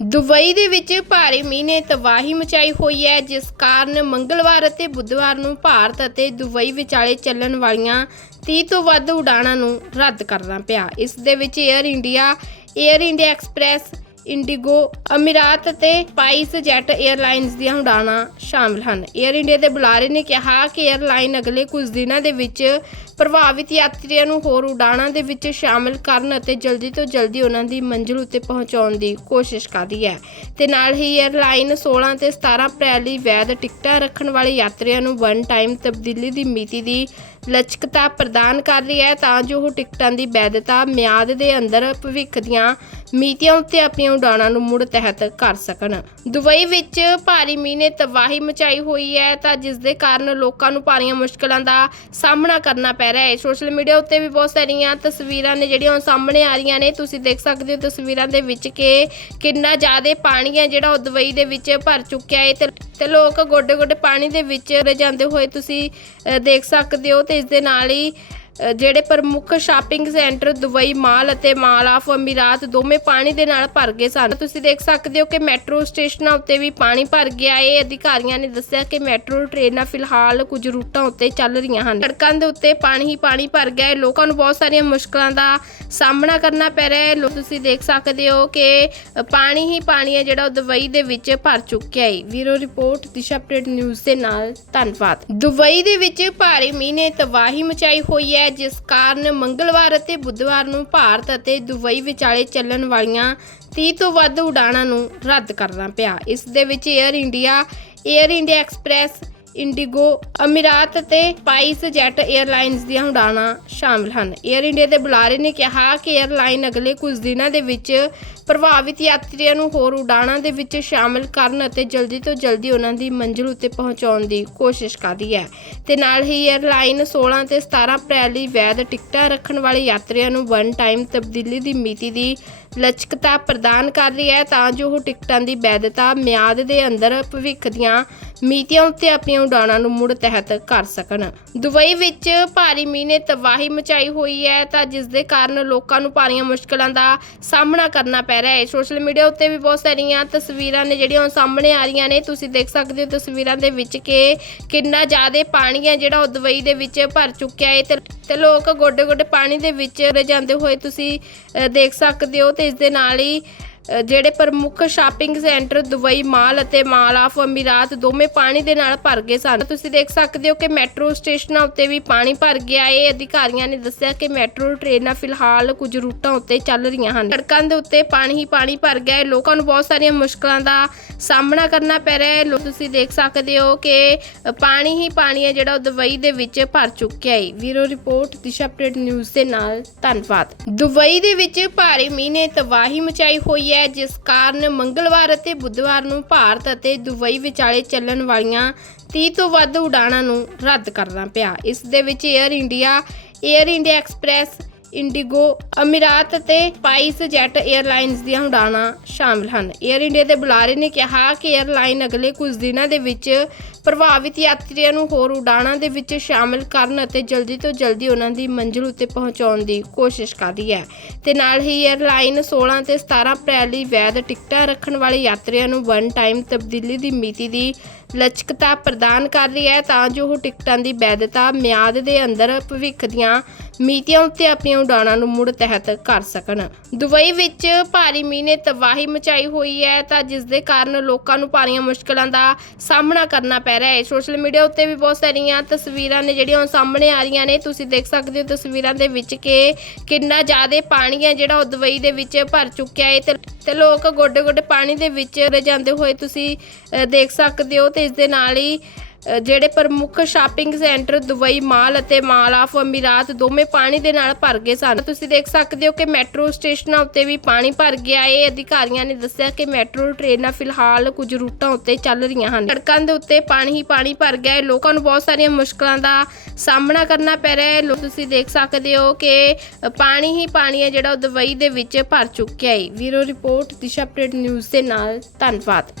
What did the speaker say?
Dubai ਦੇ ਵਿੱਚ ਭਾਰੀ ਮੀਂਹ ਨੇ ਤਬਾਹੀ ਮਚਾਈ ਹੋਈ ਹੈ, ਜਿਸ ਕਾਰਨ ਮੰਗਲਵਾਰ ਅਤੇ ਬੁੱਧਵਾਰ ਨੂੰ ਭਾਰਤ ਅਤੇ ਦੁਬਈ ਵਿਚਾਲੇ ਚੱਲਣ ਵਾਲੀਆਂ 30 ਤੋਂ ਵੱਧ ਉਡਾਣਾਂ ਨੂੰ ਰੱਦ ਕਰਨਾ ਪਿਆ। ਇਸ ਦੇ ਵਿੱਚ air India air India express IndiGo, Emirates ਅਤੇ ਸਪਾਈਸ ਜੈਟ 에ਅਰਲਾਈਨਸ ਦੀਆਂ ਉਡਾਣਾਂ ਸ਼ਾਮਲ ਹਨ। 에ਅਰ ਇੰਡੀਆ ਦੇ ਬੁਲਾਰੇ ਨੇ ਕਿਹਾ ਕਿ 에ਅਰਲਾਈਨ ਅਗਲੇ ਕੁਝ ਦਿਨਾਂ ਦੇ ਵਿੱਚ ਪ੍ਰਭਾਵਿਤ ਯਾਤਰੀਆਂ ਨੂੰ ਹੋਰ ਉਡਾਣਾਂ ਦੇ ਵਿੱਚ ਸ਼ਾਮਲ ਕਰਨ ਅਤੇ ਜਲਦੀ ਤੋਂ ਜਲਦੀ ਉਹਨਾਂ ਦੀ ਮੰਜ਼ਿਲ ਉੱਤੇ ਪਹੁੰਚਾਉਣ ਦੀ ਕੋਸ਼ਿਸ਼ ਕਰ ਰਹੀ ਹੈ। ਤੇ ਨਾਲ ਹੀ 에ਅਰਲਾਈਨ 16 ਤੇ 17 ਅਪ੍ਰੈਲ ਲਈ ਵੈਧ ਟਿਕਟਾਂ ਰੱਖਣ ਵਾਲੇ ਯਾਤਰੀਆਂ ਨੂੰ ਵਨ ਟਾਈਮ ਤਬਦੀਲੀ ਦੀ ਮਿਤੀ ਦੀ ਲਚਕਤਾ ਪ੍ਰਦਾਨ ਕਰ ਰਹੀ ਹੈ ਤਾਂ ਜੋ ਉਹ ਟਿਕਟਾਂ ਦੀ ਵੈਧਤਾ ਮਿਆਦ ਦੇ ਅੰਦਰ ਭਵਿੱਖ ਦੀਆਂ ਮੀਤੀਆਂ ਉੱਤੇ ਆਪਣੀਆਂ ਉਡਾਣਾਂ ਨੂੰ ਮੁੜ ਤਹਿਤ ਕਰ ਸਕਣ। ਦੁਬਈ ਵਿੱਚ ਭਾਰੀ ਮੀਂਹ ਨੇ ਤਬਾਹੀ ਮਚਾਈ ਹੋਈ ਹੈ ਤਾਂ ਜਿਸ ਦੇ ਕਾਰਨ ਲੋਕਾਂ ਨੂੰ ਭਾਰੀਆਂ ਮੁਸ਼ਕਲਾਂ ਦਾ ਸਾਹਮਣਾ ਕਰਨਾ ਪੈ ਰਿਹਾ ਹੈ। ਸੋਸ਼ਲ ਮੀਡੀਆ ਉੱਤੇ ਵੀ ਬਹੁਤ ਸਾਰੀਆਂ ਤਸਵੀਰਾਂ ਨੇ ਜਿਹੜੀਆਂ ਉਹ ਸਾਹਮਣੇ ਆ ਰਹੀਆਂ ਨੇ। ਤੁਸੀਂ ਦੇਖ ਸਕਦੇ ਹੋ ਤਸਵੀਰਾਂ ਦੇ ਵਿੱਚ ਕਿ ਕਿੰਨਾ ਜ਼ਿਆਦਾ ਪਾਣੀ ਹੈ ਜਿਹੜਾ ਉਹ ਦੁਬਈ ਦੇ ਵਿੱਚ ਭਰ ਚੁੱਕਿਆ ਹੈ ਤੇ ਲੋਕ ਗੋਡੇ ਗੋਡੇ ਪਾਣੀ ਦੇ ਵਿੱਚ ਰਹਿ ਜਾਂਦੇ ਹੋਏ ਤੁਸੀਂ ਦੇਖ ਸਕਦੇ ਹੋ ਤੇ ਇਸ ਦੇ ਨਾਲ ਹੀ ਜਿਹੜੇ ਪ੍ਰਮੁੱਖ ਸ਼ਾਪਿੰਗ ਸੈਂਟਰ ਦੁਬਈ ਮਾਲ ਅਤੇ ਮਾਲ ਆਫ ਅਮੀਰਾਤ ਦੋਵੇਂ ਪਾਣੀ ਦੇ ਨਾਲ ਭਰ ਗਏ ਸਨ। ਤੁਸੀਂ ਦੇਖ ਸਕਦੇ ਹੋ ਕਿ ਮੈਟਰੋ ਸਟੇਸ਼ਨਾਂ ਉੱਤੇ ਵੀ ਪਾਣੀ ਭਰ ਗਿਆ। ਹੈ ਅਧਿਕਾਰੀਆਂ ਨੇ ਦੱਸਿਆ ਕਿ ਮੈਟਰੋ ਟ੍ਰੇਨਾਂ ਫਿਲਹਾਲ ਕੁਝ ਰੂਟਾਂ ਉੱਤੇ ਚੱਲ ਰਹੀਆਂ ਹਨ। ਸੜਕਾਂ ਦੇ ਉੱਤੇ ਪਾਣੀ ਹੀ ਪਾਣੀ ਭਰ ਗਿਆ। ਹੈ ਲੋਕਾਂ ਨੂੰ ਬਹੁਤ ਸਾਰੀਆਂ ਮੁਸ਼ਕਲਾਂ ਦਾ ਸਾਹਮਣਾ ਕਰਨਾ ਪੈ ਰਿਹਾ ਹੈ। ਲੋ, ਤੁਸੀਂ ਦੇਖ ਸਕਦੇ ਹੋ ਕਿ ਪਾਣੀ ਹੀ ਪਾਣੀ ਹੈ ਜਿਹੜਾ ਉਹ ਦੁਬਈ ਦੇ ਵਿੱਚ ਭਰ ਚੁੱਕਿਆ ਹੈ। ਵੀਰੋ ਰਿਪੋਰਟ, ਦਿਸ਼ਾ ਅਪਡੇਟ ਨਿਊਜ਼ ਦੇ ਨਾਲ ਧੰਨਵਾਦ। ਦੁਬਈ ਦੇ ਵਿੱਚ ਭਾਰੀ ਮੀਂਹ ਨੇ ਤਬਾਹੀ ਮਚਾਈ ਹੋਈ ਹੈ। ਜਿਸ ਕਾਰਨ ਮੰਗਲਵਾਰ ਅਤੇ ਬੁੱਧਵਾਰ ਨੂੰ ਭਾਰਤ ਅਤੇ ਦੁਬਈ ਵਿਚਾਲੇ ਚੱਲਣ ਵਾਲੀਆਂ 30 ਤੋਂ ਵੱਧ ਉਡਾਣਾਂ ਨੂੰ ਰੱਦ ਕਰਨਾ ਪਿਆ। ਇਸ ਦੇ ਵਿੱਚ air India air India express IndiGo, Emirates ਅਤੇ ਸਪਾਈਸ ਜੈਟ 에ਅਰਲਾਈਨਸ ਦੀਆਂ ਉਡਾਣਾਂ ਸ਼ਾਮਲ ਹਨ। 에ਅਰ ਇੰਡੀਆ ਦੇ ਬੁਲਾਰੇ ਨੇ ਕਿਹਾ ਕਿ 에ਅਰਲਾਈਨ ਅਗਲੇ ਕੁਝ ਦਿਨਾਂ ਦੇ ਵਿੱਚ ਪ੍ਰਭਾਵਿਤ ਯਾਤਰੀਆਂ ਨੂੰ ਹੋਰ ਉਡਾਣਾਂ ਦੇ ਵਿੱਚ ਸ਼ਾਮਲ ਕਰਨ ਅਤੇ ਜਲਦੀ ਤੋਂ ਜਲਦੀ ਉਹਨਾਂ ਦੀ ਮੰਜ਼ਿਲ ਉੱਤੇ ਪਹੁੰਚਾਉਣ ਦੀ ਕੋਸ਼ਿਸ਼ ਕਰ ਰਹੀ ਹੈ। ਤੇ ਨਾਲ ਹੀ 에ਅਰਲਾਈਨ 16 ਤੇ 17 ਅਪ੍ਰੈਲ ਲਈ ਵੈਦ ਟਿਕਟਾਂ ਰੱਖਣ ਵਾਲੇ ਯਾਤਰੀਆਂ ਨੂੰ ਵਨ ਟਾਈਮ ਤਬਦੀਲੀ ਦੀ ਮਿਤੀ ਦੀ ਲਚਕਤਾ ਪ੍ਰਦਾਨ ਕਰ ਰਹੀ ਹੈ, ਤਾਂ ਜੋ ਉਹ ਟਿਕਟਾਂ ਦੀ ਵੈਧਤਾ ਮਿਆਦ ਦੇ ਅੰਦਰ ਭਵਿੱਖ ਦੀਆਂ ਮੀਤੀਆਂ ਉੱਤੇ ਆਪਣੀਆਂ ਉਡਾਣਾਂ ਨੂੰ ਮੁੜ ਤਹਿਤ ਕਰ ਸਕਣ। ਦੁਬਈ ਵਿੱਚ ਭਾਰੀ ਮੀਂਹ ਨੇ ਤਬਾਹੀ ਮਚਾਈ ਹੋਈ ਹੈ, ਤਾਂ ਜਿਸ ਦੇ ਕਾਰਨ ਲੋਕਾਂ ਨੂੰ ਭਾਰੀਆਂ ਮੁਸ਼ਕਲਾਂ ਦਾ ਸਾਹਮਣਾ ਕਰਨਾ ਪੈ ਰਿਹਾ ਹੈ। ਸੋਸ਼ਲ ਮੀਡੀਆ ਉੱਤੇ ਵੀ ਬਹੁਤ ਸਾਰੀਆਂ ਤਸਵੀਰਾਂ ਨੇ ਜਿਹੜੀਆਂ ਉਹ ਸਾਹਮਣੇ ਆ ਰਹੀਆਂ ਨੇ। ਤੁਸੀਂ ਦੇਖ ਸਕਦੇ ਹੋ ਤਸਵੀਰਾਂ ਦੇ ਵਿੱਚ ਕਿ ਕਿੰਨਾ ਜ਼ਿਆਦਾ ਪਾਣੀ ਹੈ ਜਿਹੜਾ ਉਹ ਦੁਬਈ ਦੇ ਵਿੱਚ ਭਰ ਚੁੱਕਿਆ ਹੈ ਤੇ ਤੇ ਲੋਕ ਗੋਡੇ ਗੋਡੇ ਪਾਣੀ ਦੇ ਵਿੱਚ ਰਹਿ ਜਾਂਦੇ ਹੋਏ ਤੁਸੀਂ ਦੇਖ ਸਕਦੇ ਹੋ ਤੇ ਇਸ ਦੇ ਨਾਲ ਹੀ ਜਿਹੜੇ ਪ੍ਰਮੁੱਖ ਸ਼ਾਪਿੰਗ ਸੈਂਟਰ ਦੁਬਈ ਮਾਲ ਅਤੇ ਮਾਲ ਆਫ ਅਮੀਰਾਤ ਦੋਵੇਂ ਪਾਣੀ ਦੇ ਨਾਲ ਭਰ ਗਏ ਸਨ। ਤੁਸੀਂ ਦੇਖ ਸਕਦੇ ਹੋ ਕਿ ਮੈਟਰੋ ਸਟੇਸ਼ਨਾਂ ਉੱਤੇ ਵੀ ਪਾਣੀ ਭਰ ਗਿਆ। ਹੈ ਅਧਿਕਾਰੀਆਂ ਨੇ ਦੱਸਿਆ ਕਿ ਮੈਟਰੋ ਟ੍ਰੇਨਾਂ ਫਿਲਹਾਲ ਕੁਝ ਰੂਟਾਂ ਉੱਤੇ ਚੱਲ ਰਹੀਆਂ ਹਨ। ਸੜਕਾਂ ਦੇ ਉੱਤੇ ਪਾਣੀ ਹੀ ਪਾਣੀ ਭਰ ਗਿਆ। ਹੈ ਲੋਕਾਂ ਨੂੰ ਬਹੁਤ ਸਾਰੀਆਂ ਮੁਸ਼ਕਲਾਂ ਦਾ ਸਾਹਮਣਾ ਕਰਨਾ ਪੈ ਰਿਹਾ ਹੈ। ਲੋ, ਤੁਸੀਂ ਦੇਖ ਸਕਦੇ ਹੋ ਕਿ ਪਾਣੀ ਹੀ ਪਾਣੀ ਹੈ ਜਿਹੜਾ ਉਹ ਦੁਬਈ ਦੇ ਵਿੱਚ ਭਰ ਚੁੱਕਿਆ ਹੈ। ਵੀਰੋ ਰਿਪੋਰਟ, ਦਿਸ਼ਾ ਅਪਡੇਟ ਨਿਊਜ਼ ਦੇ ਨਾਲ ਧੰਨਵਾਦ। ਦੁਬਈ ਦੇ ਵਿੱਚ ਭਾਰੀ ਮੀਂਹ ਨੇ ਤਬਾਹੀ ਮਚਾਈ ਹੋਈ ਹੈ। ਜਿਸ ਕਾਰਨ ਮੰਗਲਵਾਰ ਅਤੇ ਬੁੱਧਵਾਰ ਨੂੰ ਭਾਰਤ ਅਤੇ ਦੁਬਈ ਵਿਚਾਲੇ ਚੱਲਣ ਵਾਲੀਆਂ 30 ਤੋਂ ਵੱਧ ਉਡਾਣਾਂ ਨੂੰ ਰੱਦ ਕਰਨਾ ਪਿਆ। ਇਸ ਦੇ ਵਿੱਚ air India air India express IndiGo, Emirates ਅਤੇ ਸਪਾਈਸ ਜੈਟ 에ਅਰਲਾਈਨਸ ਦੀਆਂ ਉਡਾਣਾਂ ਸ਼ਾਮਲ ਹਨ। 에ਅਰ ਇੰਡੀਆ ਦੇ ਬੁਲਾਰੇ ਨੇ ਕਿਹਾ ਕਿ 에ਅਰਲਾਈਨ ਅਗਲੇ ਕੁਝ ਦਿਨਾਂ ਦੇ ਵਿੱਚ ਪ੍ਰਭਾਵਿਤ ਯਾਤਰੀਆਂ ਨੂੰ ਹੋਰ ਉਡਾਣਾਂ ਦੇ ਵਿੱਚ ਸ਼ਾਮਲ ਕਰਨ ਅਤੇ ਜਲਦੀ ਤੋਂ ਜਲਦੀ ਉਹਨਾਂ ਦੀ ਮੰਜ਼ਿਲ ਉੱਤੇ ਪਹੁੰਚਾਉਣ ਦੀ ਕੋਸ਼ਿਸ਼ ਕਰ ਰਹੀ ਹੈ। ਤੇ ਨਾਲ ਹੀ 에ਅਰਲਾਈਨ 16 ਤੇ 17 ਅਪ੍ਰੈਲ ਲਈ ਵੈਦ ਟਿਕਟਾਂ ਰੱਖਣ ਵਾਲੇ ਯਾਤਰੀਆਂ ਨੂੰ ਵਨ ਟਾਈਮ ਤਬਦੀਲੀ ਦੀ ਮਿਤੀ ਦੀ ਲਚਕਤਾ ਪ੍ਰਦਾਨ ਕਰ ਰਹੀ ਹੈ ਤਾਂ ਜੋ ਉਹ ਟਿਕਟਾਂ ਦੀ ਵੈਧਤਾ ਮਿਆਦ ਦੇ ਅੰਦਰ ਭਵਿੱਖ ਦੀਆਂ ਮਿਤੀਆਂ ਉੱਤੇ ਆਪਣੀਆਂ ਉਡਾਣਾਂ ਨੂੰ ਮੁੜ ਤਹਿਤ ਕਰ ਸਕਣ। ਦੁਬਈ ਵਿੱਚ ਭਾਰੀ ਮੀਂਹ ਨੇ ਤਬਾਹੀ ਮਚਾਈ ਹੋਈ ਹੈ ਤਾਂ ਜਿਸ ਦੇ ਕਾਰਨ ਲੋਕਾਂ ਨੂੰ ਭਾਰੀਆਂ ਮੁਸ਼ਕਲਾਂ ਦਾ ਸਾਹਮਣਾ ਕਰਨਾ ਪੈ ਰਿਹਾ ਹੈ। ਸੋਸ਼ਲ ਮੀਡੀਆ ਉੱਤੇ ਵੀ ਬਹੁਤ ਸਾਰੀਆਂ ਤਸਵੀਰਾਂ ਨੇ ਜਿਹੜੀਆਂ ਉਹ ਸਾਹਮਣੇ ਆ ਰਹੀਆਂ ਨੇ। ਤੁਸੀਂ ਦੇਖ ਸਕਦੇ ਹੋ ਤਸਵੀਰਾਂ ਦੇ ਵਿੱਚ ਕਿ ਕਿੰਨਾ ਜ਼ਿਆਦਾ ਪਾਣੀ ਹੈ ਜਿਹੜਾ ਉਹ ਦੁਬਈ ਦੇ ਵਿੱਚ ਭਰ ਚੁੱਕਿਆ ਹੈ ਤੇ ਲੋਕ ਗੋਡੇ ਗੋਡੇ ਪਾਣੀ ਦੇ ਵਿੱਚ ਰਹਿ ਜਾਂਦੇ ਹੋਏ ਤੁਸੀਂ ਦੇਖ ਸਕਦੇ ਹੋ ਤੇ ਇਸ ਦੇ ਨਾਲ ਹੀ ਜਿਹੜੇ ਪ੍ਰਮੁੱਖ ਸ਼ਾਪਿੰਗ ਸੈਂਟਰ ਦੁਬਈ ਮਾਲ ਅਤੇ ਮਾਲ ਆਫ ਅਮੀਰਾਤ ਦੋਵੇਂ ਪਾਣੀ ਦੇ ਨਾਲ ਭਰ ਗਏ ਸਨ। ਤੁਸੀਂ ਦੇਖ ਸਕਦੇ ਹੋ ਕਿ ਮੈਟਰੋ ਸਟੇਸ਼ਨਾਂ ਉੱਤੇ ਵੀ ਪਾਣੀ ਭਰ ਗਿਆ। ਹੈ ਅਧਿਕਾਰੀਆਂ ਨੇ ਦੱਸਿਆ ਕਿ ਮੈਟਰੋ ਟ੍ਰੇਨਾਂ ਫਿਲਹਾਲ ਕੁਝ ਰੂਟਾਂ ਉੱਤੇ ਚੱਲ ਰਹੀਆਂ ਹਨ। ਸੜਕਾਂ ਦੇ ਉੱਤੇ ਪਾਣੀ ਹੀ ਪਾਣੀ ਭਰ ਗਿਆ। ਹੈ ਲੋਕਾਂ ਨੂੰ ਬਹੁਤ ਸਾਰੀਆਂ ਮੁਸ਼ਕਲਾਂ ਦਾ ਸਾਹਮਣਾ ਕਰਨਾ ਪੈ ਰਿਹਾ ਹੈ। ਲੋ ਤੁਸੀਂ ਦੇਖ ਸਕਦੇ ਹੋ ਕਿ ਪਾਣੀ ਹੀ ਪਾਣੀ ਹੈ ਜਿਹੜਾ ਉਹ ਦੁਬਈ ਦੇ ਵਿੱਚ ਭਰ ਚੁੱਕਿਆ ਹੈ। ਵੀਰੋ ਰਿਪੋਰਟ, ਦਿਸ਼ਾ ਅਪਡੇਟ ਨਿਊਜ਼ ਦੇ ਨਾਲ। ਧੰਨਵਾਦ।